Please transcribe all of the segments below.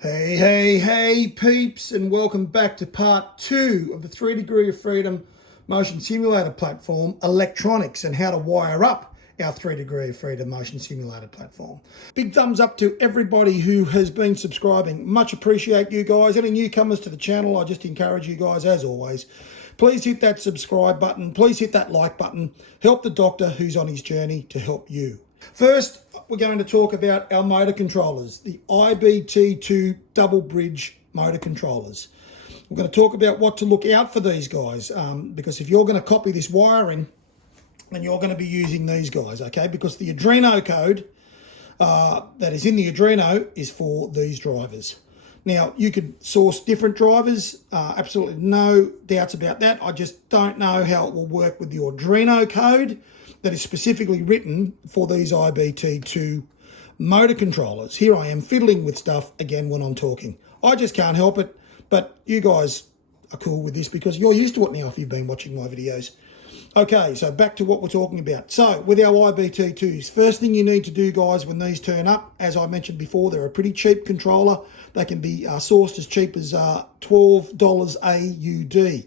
Hey peeps, and welcome back to part 2 of the 3 Degree of Freedom motion simulator platform, electronics, and how to wire up our 3 Degree of Freedom motion simulator platform. Big thumbs up to everybody who has been subscribing. Much appreciate you guys. Any newcomers to the channel, I just encourage you guys, as always, please hit that subscribe button. Please hit that like button. Help the doctor who's on his journey to help you. First, we're going to talk about our motor controllers, the IBT-2 Double Bridge motor controllers. We're going to talk about what to look out for these guys, because if you're going to copy this wiring, then you're going to be using these guys, okay? Because the Arduino code that is in the Arduino is for these drivers. Now, you could source different drivers, absolutely no doubts about that. I just don't know how it will work with the Arduino code that is specifically written for these IBT-2 motor controllers. Here I am fiddling with stuff again when I'm talking. I just can't help it, but you guys are cool with this because you're used to it now if you've been watching my videos. Okay, so back to what we're talking about. So with our IBT-2s, first thing you need to do, guys, when these turn up, as I mentioned before, they're a pretty cheap controller. They can be sourced as cheap as $12 AUD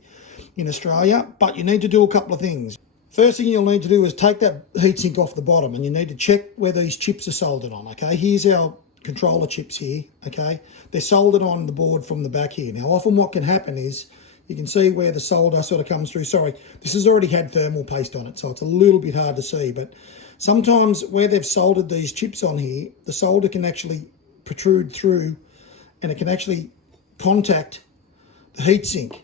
in Australia, but you need to do a couple of things. First thing you'll need to do is take that heatsink off the bottom, and you need to check where these chips are soldered on, okay? Here's our controller chips here, okay? They're soldered on the board from the back here. Now, often what can happen is you can see where the solder sort of comes through. Sorry, this has already had thermal paste on it, so it's a little bit hard to see, but sometimes where they've soldered these chips on here, the solder can actually protrude through and it can actually contact the heatsink.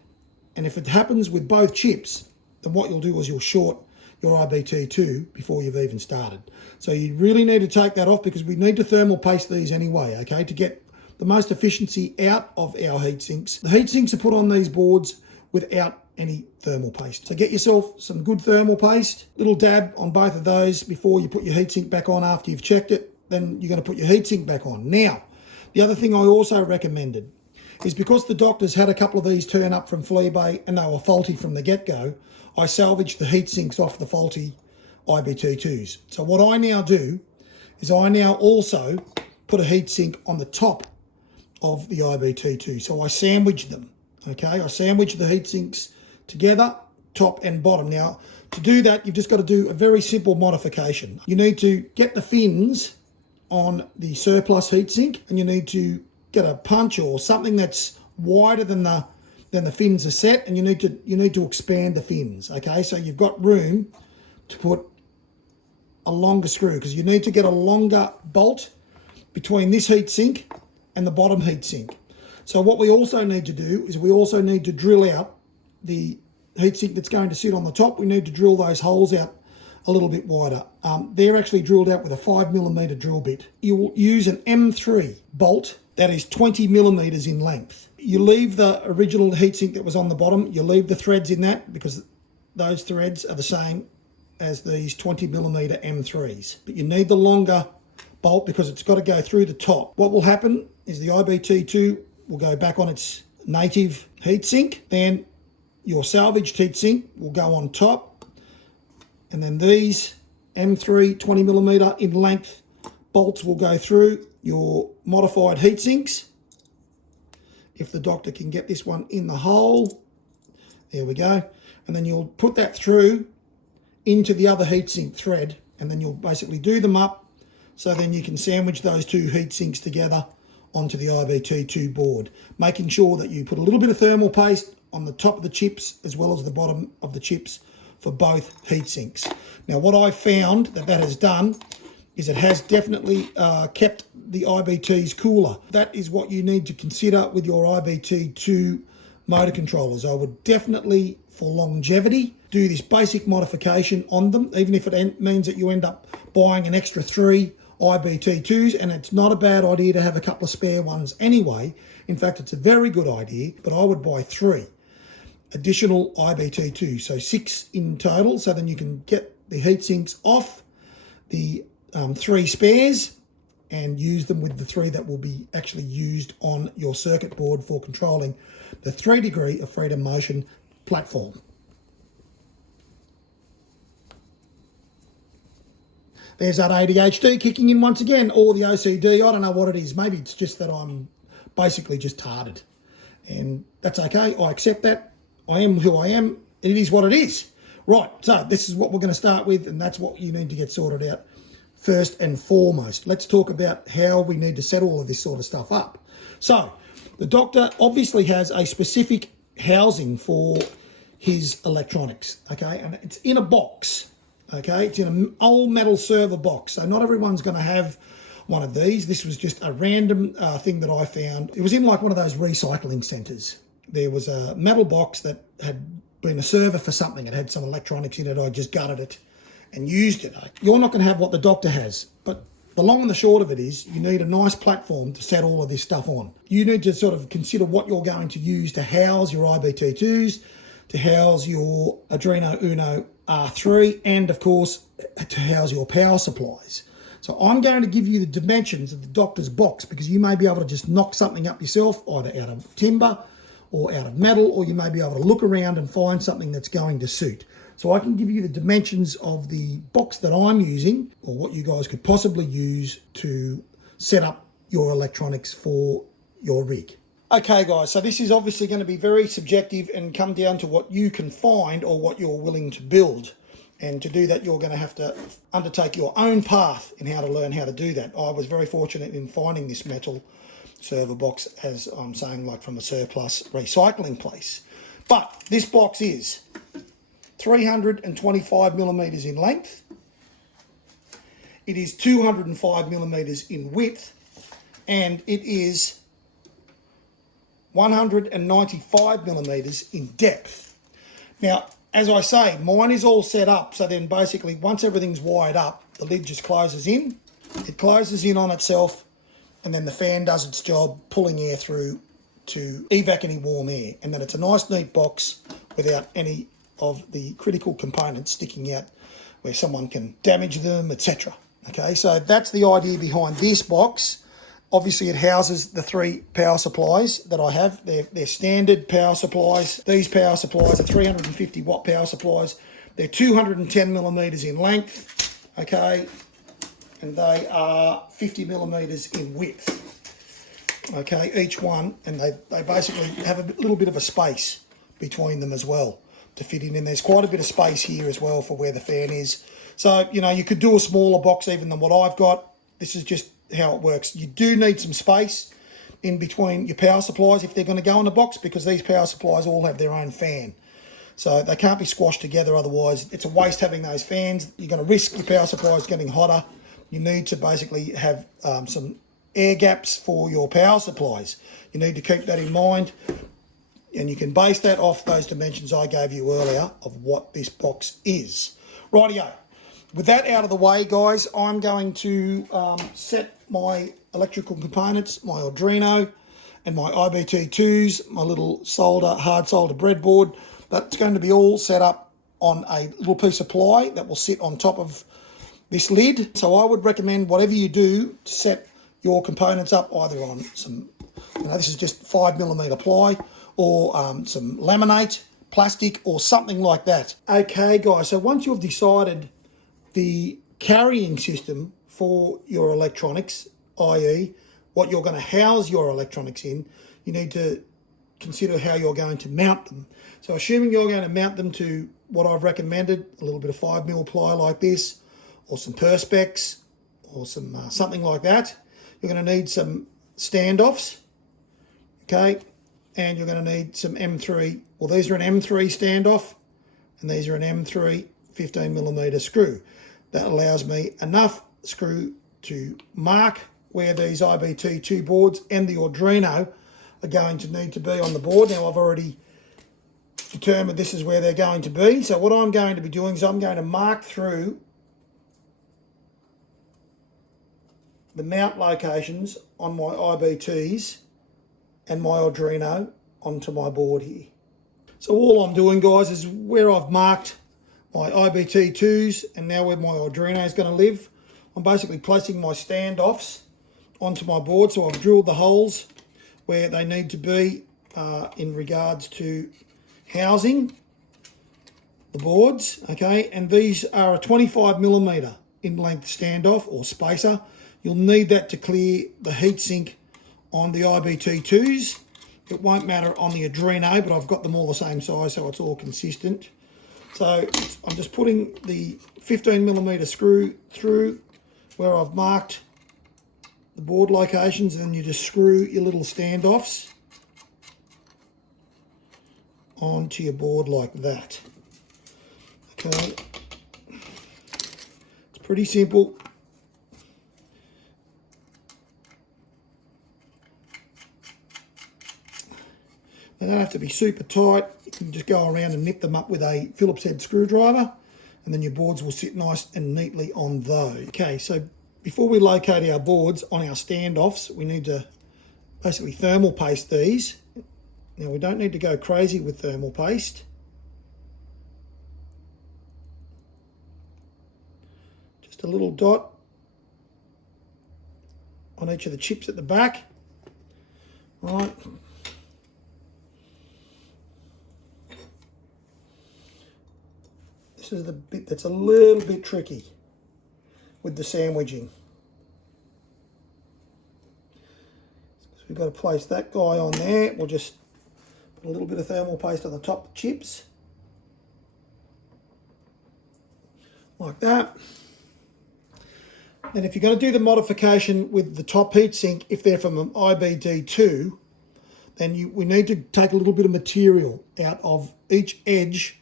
And if it happens with both chips, then what you'll do is you'll short your IBT-2 before you've even started. So you really need to take that off because we need to thermal paste these anyway, okay, to get the most efficiency out of our heat sinks. The heat sinks are put on these boards without any thermal paste. So get yourself some good thermal paste, little dab on both of those before you put your heat sink back on after you've checked it. Then you're going to put your heat sink back on. Now, the other thing I also recommended is because the doctors had a couple of these turn up from Fleabay and they were faulty from the get-go, I salvaged the heat sinks off the faulty IBT-2s. So what I now do is I now also put a heat sink on the top of the IBT-2. So I sandwich them, okay? I sandwich the heat sinks together, top and bottom. Now, to do that, you've just got to do a very simple modification. You need to get the fins on the surplus heatsink, and you need to get a punch or something that's wider than the fins are set, and you need to expand the fins, okay? So you've got room to put a longer screw because you need to get a longer bolt between this heatsink and the bottom heatsink. So what we also need to do is we also need to drill out the heatsink that's going to sit on the top. We need to drill those holes out a little bit wider. They're actually drilled out with a 5mm drill bit. You will use an M3 bolt that is 20 millimeters in length. You leave the original heatsink that was on the bottom, you leave the threads in that because those threads are the same as these 20mm M3s. But you need the longer bolt because it's got to go through the top. What will happen is the IBT-2 will go back on its native heatsink, then your salvaged heatsink will go on top, and then these M3 20mm in length bolts will go through your modified heat sinks. If the doctor can get this one in the hole, there we go. And then you'll put that through into the other heatsink thread, and then you'll basically do them up so then you can sandwich those two heat sinks together onto the IBT-2 board, making sure that you put a little bit of thermal paste on the top of the chips as well as the bottom of the chips for both heat sinks. Now, what I found that has done is it has definitely kept the IBTs cooler. That is what you need to consider with your IBT-2 motor controllers. I would definitely, for longevity, do this basic modification on them, even if it means that you end up buying an extra 3 IBT-2s, and it's not a bad idea to have a couple of spare ones anyway. In fact, it's a very good idea, but I would buy 3 additional IBT-2s, so 6 in total, so then you can get the heat sinks off the 3 spares and use them with the 3 that will be actually used on your circuit board for controlling the 3 Degree of Freedom motion platform. There's that ADHD kicking in once again, or the OCD. I don't know what it is. Maybe it's just that I'm basically just tarded. And that's okay, I accept that. I am who I am, it is what it is. Right, so this is what we're going to start with, and that's what you need to get sorted out first and foremost. Let's talk about how we need to set all of this sort of stuff up. So, the doctor obviously has a specific housing for his electronics, okay? And it's in a box, okay? It's in an old metal server box. So not everyone's going to have one of these. This was just a random thing that I found. It was in like one of those recycling centres. There was a metal box that had been a server for something. It had some electronics in it. I just gutted it and used it. You're not going to have what the doctor has, but the long and the short of it is you need a nice platform to set all of this stuff on. You need to sort of consider what you're going to use to house your IBT-2s, to house your Arduino Uno R3, and of course to house your power supplies. So I'm going to give you the dimensions of the doctor's box, because you may be able to just knock something up yourself, either out of timber or out of metal, or you may be able to look around and find something that's going to suit. So I can give you the dimensions of the box that I'm using, or what you guys could possibly use to set up your electronics for your rig. Okay guys, so this is obviously going to be very subjective and come down to what you can find or what you're willing to build. And to do that, you're going to have to undertake your own path in how to learn how to do that. I was very fortunate in finding this metal server box, as I'm saying, like from a surplus recycling place. But this box is 325 millimeters in length. It is 205 millimeters in width, and it is 195 millimeters in depth. Now, as I say, mine is all set up, so then basically once everything's wired up, the lid just closes in. It closes in on itself, and then the fan does its job, pulling air through to evac any warm air. And then it's a nice neat box without any of the critical components sticking out where someone can damage them, etc. Okay, so that's the idea behind this box. Obviously, it houses the 3 power supplies that I have. They're standard power supplies. These power supplies are 350 watt power supplies. They're 210 millimeters in length, okay, and they are 50 millimeters in width, okay, each one. And they basically have a little bit of a space between them as well to fit in. And there's quite a bit of space here as well for where the fan is. So, you know, you could do a smaller box even than what I've got. This is just how it works. You do need some space in between your power supplies if they're going to go in a box, because these power supplies all have their own fan. So they can't be squashed together, otherwise it's a waste having those fans. You're going to risk your power supplies getting hotter. You need to basically have some air gaps for your power supplies. You need to keep that in mind, and you can base that off those dimensions I gave you earlier of what this box is. Rightio. With that out of the way, guys, I'm going to set my electrical components, my Arduino and my IBT-2s, my little hard solder breadboard. That's going to be all set up on a little piece of ply that will sit on top of this lid. So I would recommend, whatever you do, to set your components up either on some, this is just 5mm ply, or some laminate, plastic, or something like that. Okay, guys, so once you've decided the carrying system for your electronics, i.e. what you're going to house your electronics in, you need to consider how you're going to mount them. So assuming you're going to mount them to what I've recommended, a little bit of 5mm ply like this, or some Perspex, or some something like that, you're going to need some standoffs, okay, and you're going to need some M3. Well, these are an M3 standoff, and these are an M3 15mm screw. That allows me enough screw to mark where these IBT-2 boards and the Arduino are going to need to be on the board. Now, I've already determined this is where they're going to be. So what I'm going to be doing is I'm going to mark through the mount locations on my IBTs and my Arduino onto my board here. So all I'm doing, guys, is where I've marked my IBT-2s and now where my Arduino is going to live, I'm basically placing my standoffs onto my board. So I've drilled the holes where they need to be in regards to housing the boards, okay? And these are a 25mm in length standoff or spacer. You'll need that to clear the heatsink on the IBT-2s. It won't matter on the Arduino, but I've got them all the same size, so it's all consistent. So I'm just putting the 15mm screw through where I've marked the board locations, and then you just screw your little standoffs onto your board like that. Okay, it's pretty simple. They don't have to be super tight. You can just go around and nip them up with a Phillips head screwdriver, and then your boards will sit nice and neatly on those. Okay, so before we locate our boards on our standoffs, we need to basically thermal paste these. Now, we don't need to go crazy with thermal paste. Just a little dot on each of the chips at the back. Right. This is the bit that's a little bit tricky with the sandwiching. So we've got to place that guy on there. We'll just put a little bit of thermal paste on the top of the chips. Like that. Then if you're going to do the modification with the top heatsink, if they're from an IBT-2, then we need to take a little bit of material out of each edge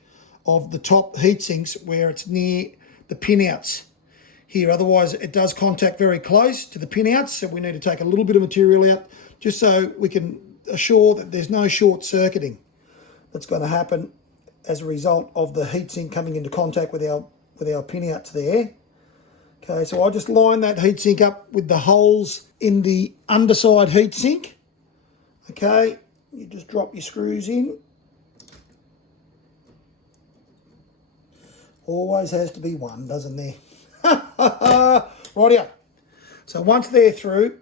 of the top heat sinks where it's near the pinouts here. Otherwise it does contact very close to the pinouts, so we need to take a little bit of material out just so we can assure that there's no short circuiting that's going to happen as a result of the heatsink coming into contact with our pinouts there. Okay, so I just line that heatsink up with the holes in the underside heatsink. Okay, you just drop your screws in. Always has to be one, doesn't there? Rightio. So once they're through,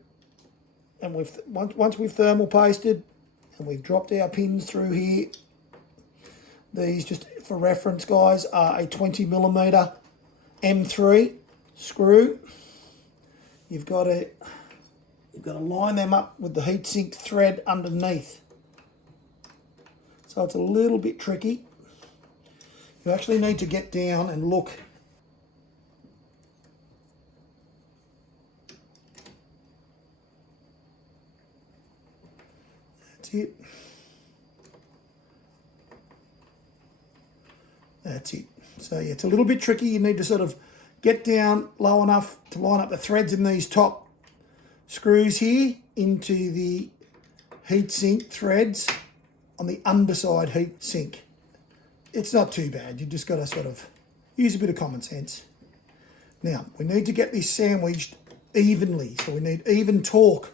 and once we've thermal pasted, and we've dropped our pins through here, these, just for reference, guys, are a 20mm M3 screw. You've got to line them up with the heatsink thread underneath. So it's a little bit tricky. You actually need to get down and look. That's it. That's it. So yeah, it's a little bit tricky. You need to sort of get down low enough to line up the threads in these top screws here into the heatsink threads on the underside heatsink. It's not too bad. You just got to sort of use a bit of common sense. Now, we need to get this sandwiched evenly. So we need even torque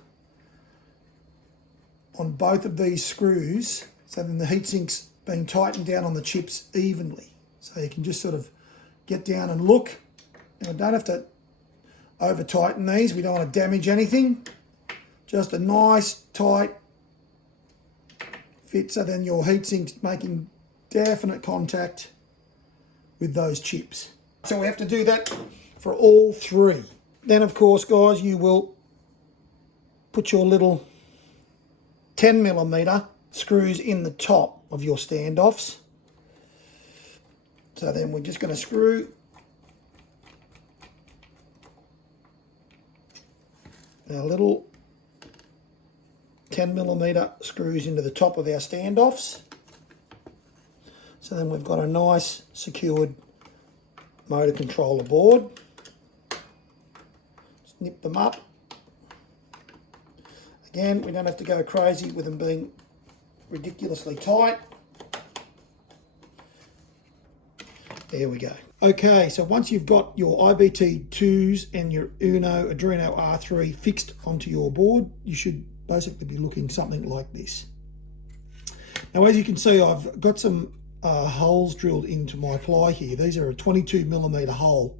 on both of these screws, so then the heatsink's being tightened down on the chips evenly. So you can just sort of get down and look. Now, don't have to over tighten these. We don't want to damage anything. Just a nice tight fit, so then your heatsink's making definite contact with those chips. So we have to do that for all three. Then, of course, guys, you will put your little 10mm screws in the top of your standoffs. So then we're just going to screw our little 10mm screws into the top of our standoffs. So then we've got a nice secured motor controller board. Just nip them up. Again, we don't have to go crazy with them being ridiculously tight. There we go. Okay, so once you've got your IBT-2s and your Uno Arduino R3 fixed onto your board, you should basically be looking something like this. Now, as you can see, I've got some holes drilled into my ply here. These are a 22mm hole.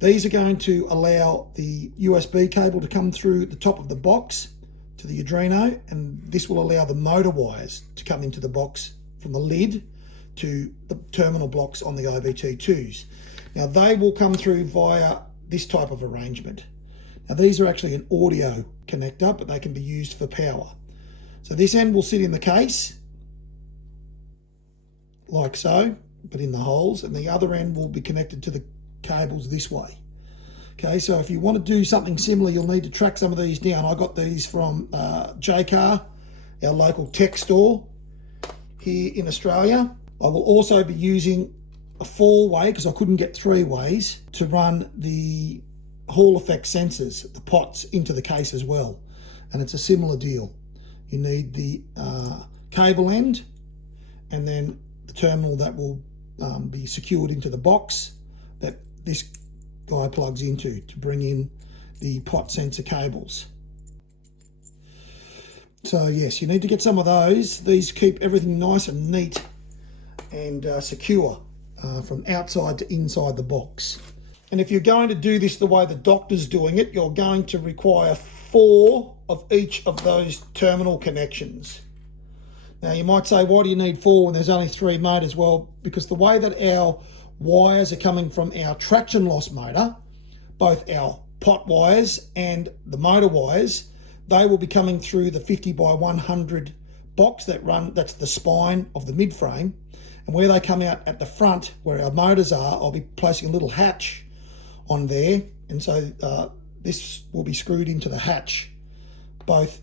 These are going to allow the USB cable to come through the top of the box to the Arduino, and this will allow the motor wires to come into the box from the lid to the terminal blocks on the IBT-2s. Now, they will come through via this type of arrangement. Now these are actually an audio connector, but they can be used for power. So this end will sit in the case, like so, but in the holes, and the other end will be connected to the cables this way. Okay, so if you want to do something similar, you'll need to track some of these down. I got these from JCar, our local tech store here in Australia. I will also be using a 4-way, because I couldn't get 3 ways, to run the Hall effect sensors, the pots, into the case as well. And it's a similar deal. You need the cable end, and then the terminal that will be secured into the box that this guy plugs into to bring in the pot sensor cables. So yes, you need to get some of those. These keep everything nice and neat and secure from outside to inside the box. And if you're going to do this the way the doctor's doing it, you're going to require 4 of each of those terminal connections. Now you might say, why do you need 4 when there's only 3 motors? Well, because the way that our wires are coming from our traction loss motor, both our pot wires and the motor wires, they will be coming through the 50 by 100 box that's the spine of the mid frame. And where they come out at the front, where our motors are, I'll be placing a little hatch on there. And so this will be screwed into the hatch, both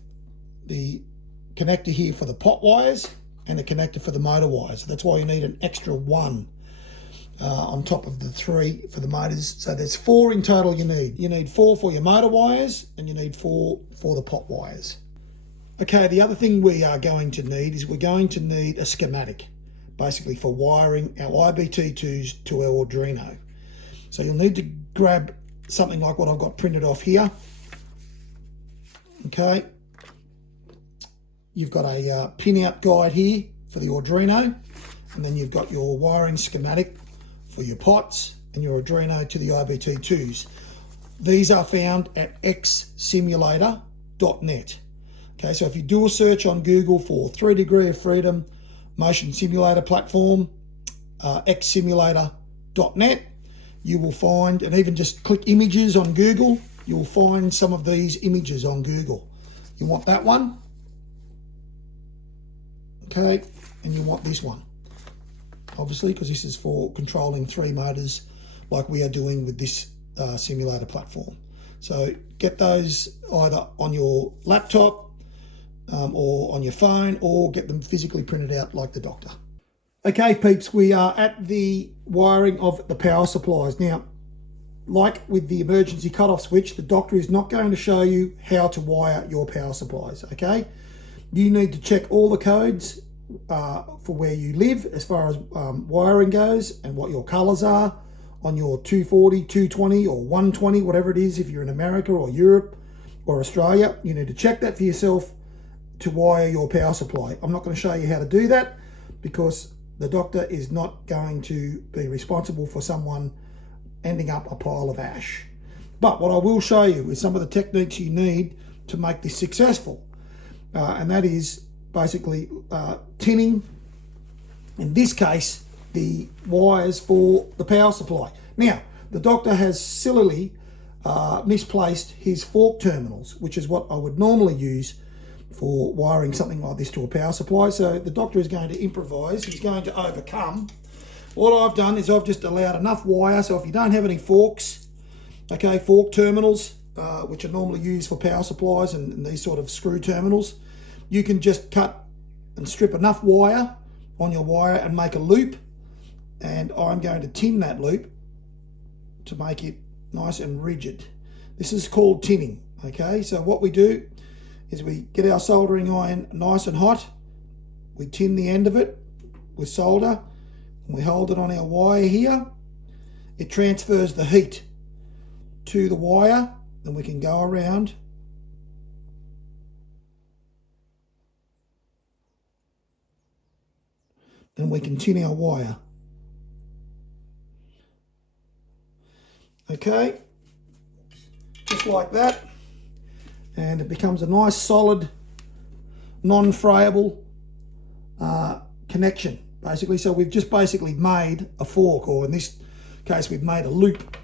the connector here for the pot wires and the connector for the motor wires. So that's why you need an extra 1 on top of the 3 for the motors. So there's 4 in total you need. You need 4 for your motor wires, and you need 4 for the pot wires. Okay, the other thing we are going to need is we're going to need a schematic, basically for wiring our IBT-2s to our Arduino. So you'll need to grab something like what I've got printed off here. Okay, you've got a pin-out guide here for the Arduino, and then you've got your wiring schematic for your pots and your Arduino to the IBT-2s. These are found at xsimulator.net. Okay, so if you do a search on Google for 3 Degree of Freedom Motion Simulator Platform, xsimulator.net, you will find, and even just click images on Google, you will find some of these images on Google. You want that one, okay, and you want this one, obviously, because this is for controlling 3 motors like we are doing with this simulator platform. So get those either on your laptop or on your phone, or get them physically printed out like the doctor. Okay, peeps, we are at the wiring of the power supplies. Now, like with the emergency cutoff switch, the doctor is not going to show you how to wire your power supplies, okay? You need to check all the codes for where you live as far as wiring goes, and what your colors are on your 240, 220 or 120, whatever it is. If you're in America or Europe or Australia, you need to check that for yourself to wire your power supply. I'm not going to show you how to do that because the doctor is not going to be responsible for someone ending up a pile of ash. But what I will show you is some of the techniques you need to make this successful, and that is basically tinning, in this case, the wires for the power supply. Now, the doctor has sillily misplaced his fork terminals, which is what I would normally use for wiring something like this to a power supply. So the doctor is going to improvise. He's going to overcome. What I've done is I've just allowed enough wire, so if you don't have any forks, okay, fork terminals, which are normally used for power supplies and these sort of screw terminals, you can just cut and strip enough wire on your wire and make a loop, and I'm going to tin that loop to make it nice and rigid. This is called tinning, okay? So what we do is we get our soldering iron nice and hot, we tin the end of it with solder, and we hold it on our wire here. It transfers the heat to the wire, then we can go around and we can tin our wire. Okay, just like that, and it becomes a nice solid non-frayable connection basically. So we've just basically made a fork, or in this case we've made a loop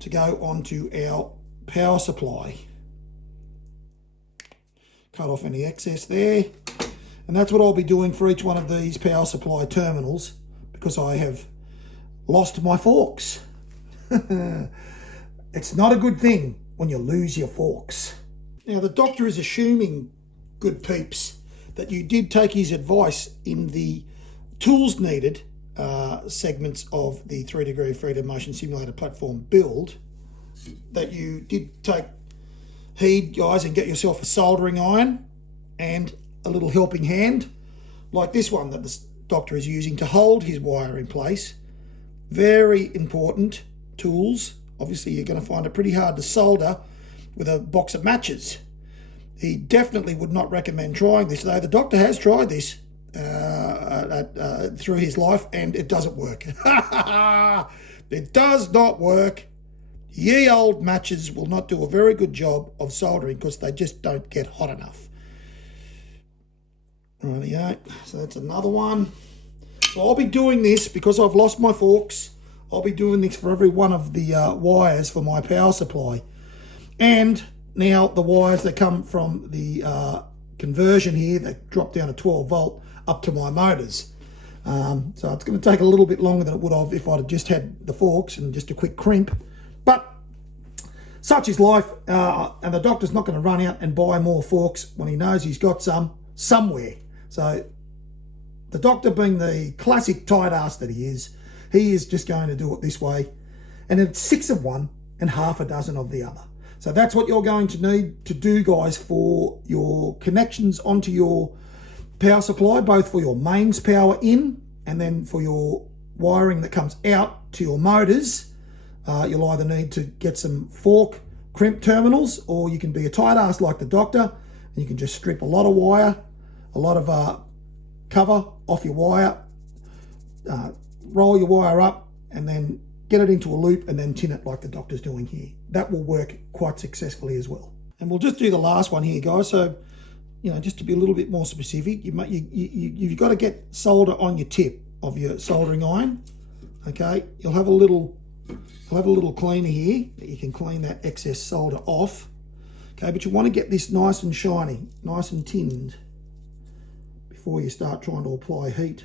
to go onto our power supply. Cut off any excess there. And that's what I'll be doing for each one of these power supply terminals, because I have lost my forks. It's not a good thing when you lose your forks. Now, the doctor is assuming, good peeps, that you did take his advice in the tools needed segments of the 3 Degree of Freedom Motion Simulator platform build, that you did take heed, guys, and get yourself a soldering iron and a little helping hand like this one that the doctor is using to hold his wire in place. Very important tools. Obviously, you're going to find it pretty hard to solder with a box of matches. He definitely would not recommend trying this, though the doctor has tried this through his life, and it doesn't work. It does not work. Ye old matches will not do a very good job of soldering because they just don't get hot enough. Rightio, so that's another one. So I'll be doing this because I've lost my forks. I'll be doing this for every one of the wires for my power supply. And now the wires that come from the conversion here that drop down to 12 volt up to my motors. So it's going to take a little bit longer than it would have if I'd have just had the forks and just a quick crimp. But such is life, and the doctor's not going to run out and buy more forks when he knows he's got some somewhere. So the doctor, being the classic tight ass that he is just going to do it this way. And it's 6 of one and half a dozen of the other. So that's what you're going to need to do, guys, for your connections onto your power supply, both for your mains power in and then for your wiring that comes out to your motors. You'll either need to get some fork crimp terminals, or you can be a tight ass like the doctor and you can just strip a lot of wire, a lot of cover off your wire, roll your wire up and then get it into a loop and then tin it like the doctor's doing here. That will work quite successfully as well. And we'll just do the last one here, guys. So, just to be a little bit more specific, you've got to get solder on your tip of your soldering iron. Okay, you'll have a little cleaner here that you can clean that excess solder off. Okay, but you want to get this nice and shiny, nice and tinned before you start trying to apply heat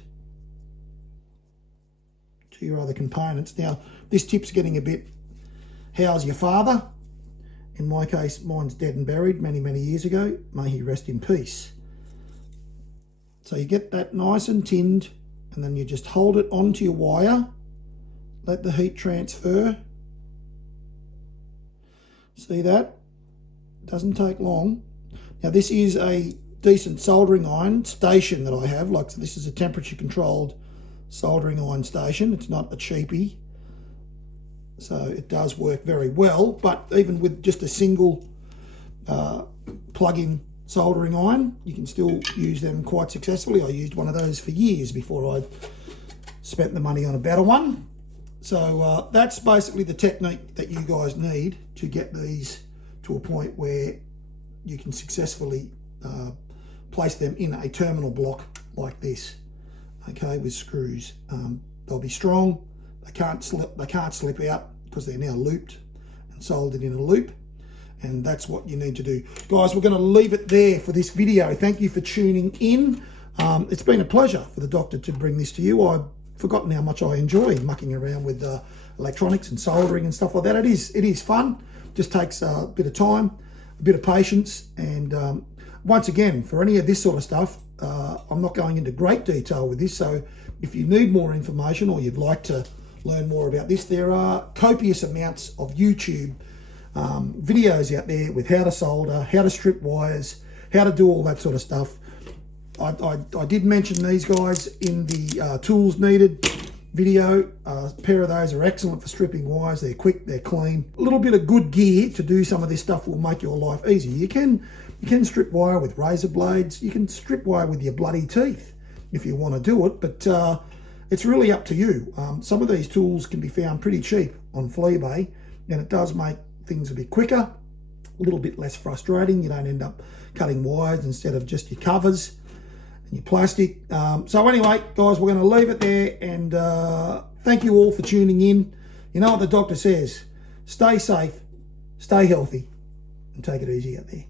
to your other components. Now, this tip's getting a bit, how's your father? In my case, mine's dead and buried many, many years ago. May he rest in peace. So you get that nice and tinned, and then you just hold it onto your wire. Let the heat transfer. See that? Doesn't take long. Now, this is a decent soldering iron station that I have. Like, so this is a temperature controlled soldering iron station. It's not a cheapie. So it does work very well, but even with just a single plug-in soldering iron, you can still use them quite successfully. I used one of those for years before I spent the money on a better one. So that's basically the technique that you guys need to get these to a point where you can successfully place them in a terminal block like this, okay, with screws. They'll be strong. They can't slip out because they're now looped and soldered in a loop. And that's what you need to do. Guys, we're going to leave it there for this video. Thank you for tuning in. It's been a pleasure for the doctor to bring this to you. I've forgotten how much I enjoy mucking around with electronics and soldering and stuff like that. It is fun. Just takes a bit of time, a bit of patience. And once again, for any of this sort of stuff, I'm not going into great detail with this. So if you need more information or you'd like to learn more about this, there are copious amounts of YouTube videos out there with how to solder, how to strip wires, how to do all that sort of stuff. I did mention these guys in the tools needed video. A pair of those are excellent for stripping wires. They're quick, they're clean. A little bit of good gear to do some of this stuff will make your life easy. You can strip wire with razor blades. You can strip wire with your bloody teeth if you want to do it, but it's really up to you. Some of these tools can be found pretty cheap on Fleabay, and it does make things a bit quicker, a little bit less frustrating. You don't end up cutting wires instead of just your covers and your plastic. So anyway, guys, we're going to leave it there, and thank you all for tuning in. You know what the doctor says: stay safe, Stay healthy and take it easy out there.